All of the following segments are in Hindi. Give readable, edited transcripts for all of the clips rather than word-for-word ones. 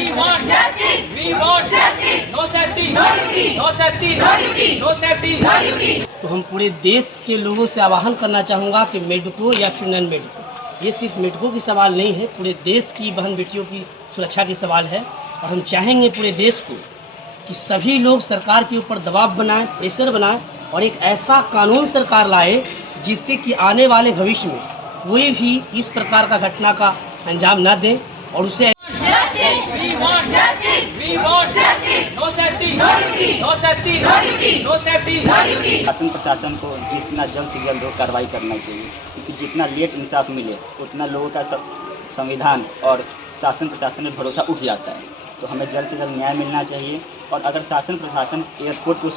We want justice. We want justice. No safety. No duty. No safety. No duty. No safety. No duty. तो हम पूरे देश के लोगों से आह्वान करना चाहूँगा कि मेडिको या फिर नॉन मेडिको, ये सिर्फ मेडिको की सवाल नहीं है, पूरे देश की बहन बेटियों की सुरक्षा की सवाल है। और हम चाहेंगे पूरे देश को कि सभी लोग सरकार के ऊपर दबाव बनाएं, प्रेशर बनाएं और एक ऐसा कानून सरकार लाए जिससे कि आने वाले भविष्य में कोई भी इस प्रकार का घटना का अंजाम न दे और उसे Justice. We want justice. We want justice. No safety. No duty. No safety. No duty. No safety. No duty. शासन प्रशासन को जितना जल्द से जल्द कार्रवाई करना चाहिए, क्योंकि जितना लेट इंसाफ मिले उतना लोगों का संविधान और शासन प्रशासन में भरोसा उठ जाता है। तो हमें जल्द से जल्द न्याय मिलना चाहिए। और अगर शासन प्रशासन एयरपोर्ट को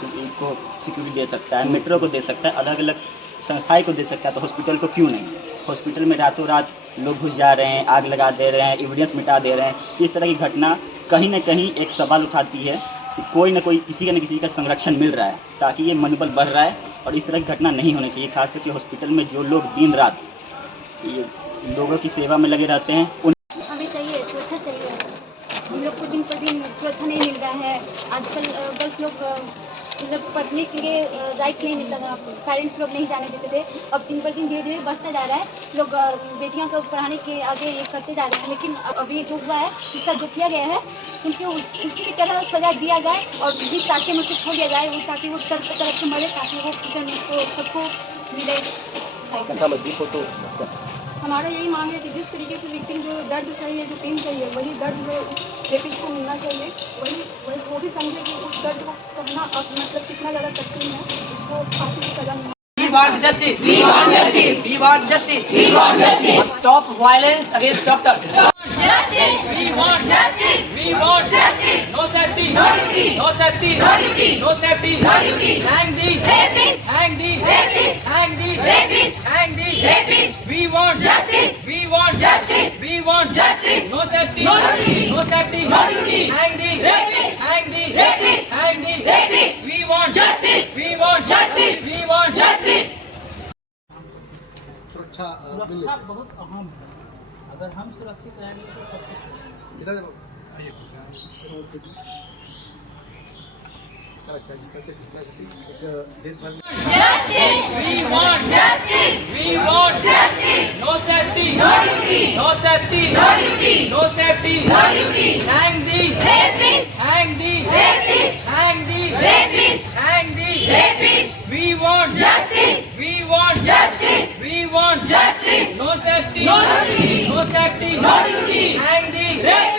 सिक्योरिटी दे सकता है, मेट्रो को दे सकता है, अलग अलग संस्थाएं को दे सकता है, तो हॉस्पिटल को क्यों नहीं? हॉस्पिटल में रातों रात लोग घुस जा रहे हैं, आग लगा दे रहे हैं, एविडेंस मिटा दे रहे हैं। इस तरह की घटना कहीं न कहीं एक सवाल उठाती है कि कोई न कोई किसी न किसी का संरक्षण मिल रहा है, ताकि ये मनोबल बढ़ रहा है और इस तरह की घटना नहीं होनी चाहिए। खास करके हॉस्पिटल में जो लोग दिन रात ये लोगों की सेवा में लगे रहते हैं, हमें चाहिए सुरक्षा चाहिए। हम लोग को दिन पर दिन सुरक्षा नहीं मिल रहा है। आजकल गर्ल्स लोग मतलब पढ़ने के लिए राइट्स नहीं मिलता था, पेरेंट्स लोग नहीं जाने देते थे। अब दिन पर दिन धीरे धीरे बढ़ता जा रहा है, लोग बेटियों को पढ़ाने के आगे ये करते जा रहे हैं। लेकिन अभी जो हुआ है, इसका जो किया गया है, उनकी उसी की तरह सजा दिया जाए और बीच रास्ते में से छोड़ दिया जाए, ताकि वो तरफ से मरे, ताकि वो सबको मिले। हमारा यही मांग है कि जिस तरीके से विक्टिम जो दर्द सही है, जो पेन सही है, वही दर्द जो रेपिस्ट को मिलना चाहिए। वही वो भी समझे कि उस दर्द को सहना मतलब कितना ज़्यादा कठिन है, उसको फांसी की सजा मिलना। We want justice. We want justice. We want justice. We want justice. Stop violence against doctors. Justice. We want justice. We want justice. No safety. No duty. No safety. No duty. No safety. No duty. Hang the rapist. Hang the rapist. Hang the rapist. Hang the rapist. We want justice. We want justice. We want justice. No safety. No duty. No safety. No duty. Hang the rapist. Hang the rapist. Hang the rapist. We want justice. We want justice. We want justice. सुरक्षा बहुत अहम है। अगर हम सुरक्षित रहेंगे तो सब Justice! We want justice! We want justice! No safety! No duty! No safety! No duty! No safety! No duty! Hang the rapist! Hang the rapist! Hang the rapist! Hang the rapist! We want justice! We want justice! We want justice! No safety! No duty! No safety! No duty! Hang the rapist!